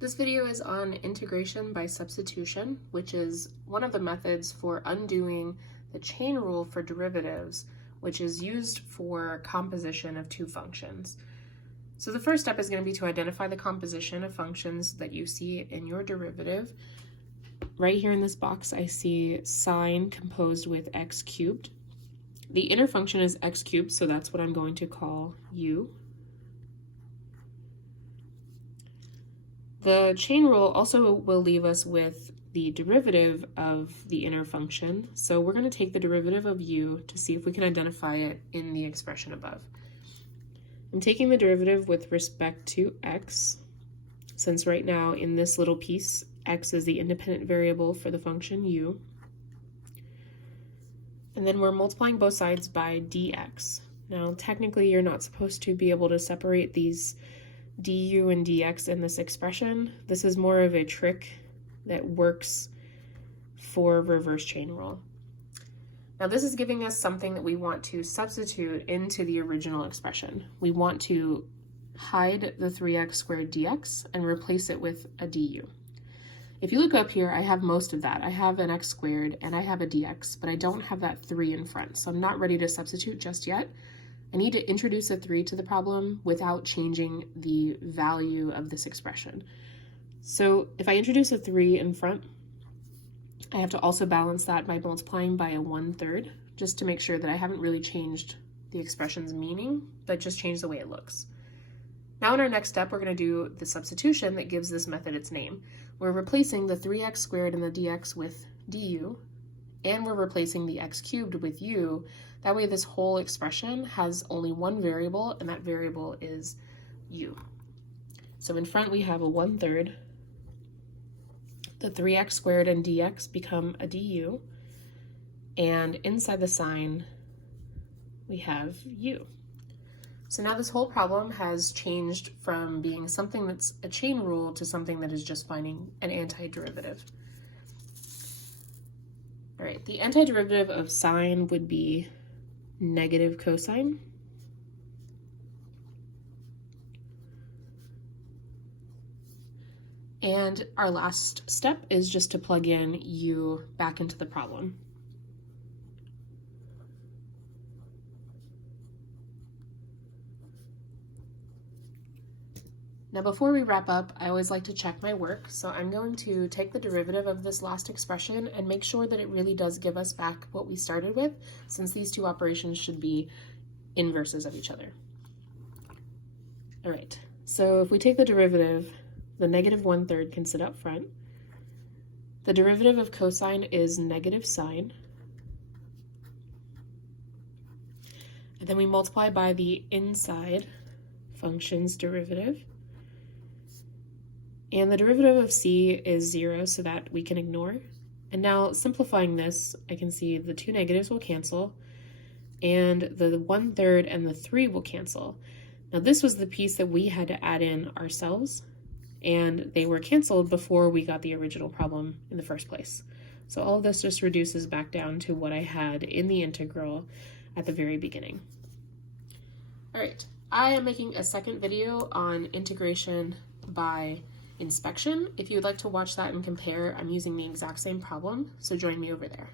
This video is on integration by substitution, which is one of the methods for undoing the chain rule for derivatives, which is used for composition of two functions. So the first step is going to be to identify the composition of functions that you see in your derivative. Right here in this box, I see sine composed with x cubed. The inner function is x cubed, so that's what I'm going to call u. The chain rule also will leave us with the derivative of the inner function, so we're going to take the derivative of u to see if we can identify it in the expression above. I'm taking the derivative with respect to x, since right now in this little piece, x is the independent variable for the function u. And then we're multiplying both sides by dx. Now, technically, you're not supposed to be able to separate these du and dx in this expression. This is more of a trick that works for reverse chain rule. Now this is giving us something that we want to substitute into the original expression. We want to hide the 3x squared dx and replace it with a du. If you look up here, I have most of that. I have an x squared and I have a dx, but I don't have that 3 in front, so I'm not ready to substitute just yet. I need to introduce a 3 to the problem without changing the value of this expression. So if I introduce a 3 in front, I have to also balance that by multiplying by a 1/3, just to make sure that I haven't really changed the expression's meaning, but just changed the way it looks. Now in our next step, we're going to do the substitution that gives this method its name. We're replacing the 3x squared and the dx with du, and we're replacing the x cubed with u. That way this whole expression has only one variable, and that variable is u. So in front we have a 1/3. The 3x squared and dx become a du, and inside the sign we have u. So now this whole problem has changed from being something that's a chain rule to something that is just finding an antiderivative. All right, the antiderivative of sine would be negative cosine. And our last step is just to plug in u back into the problem. Now before we wrap up, I always like to check my work, so I'm going to take the derivative of this last expression and make sure that it really does give us back what we started with, since these two operations should be inverses of each other. All right, so if we take the derivative, the negative 1/3 can sit up front. The derivative of cosine is negative sine. And then we multiply by the inside function's derivative. And the derivative of c is 0, so that we can ignore. And now simplifying this, I can see the two negatives will cancel, and the 1/3 and the 3 will cancel. Now this was the piece that we had to add in ourselves, and they were canceled before we got the original problem in the first place. So all of this just reduces back down to what I had in the integral at the very beginning. All right, I am making a second video on integration by inspection. If you would like to watch that and compare, I'm using the exact same problem, so join me over there.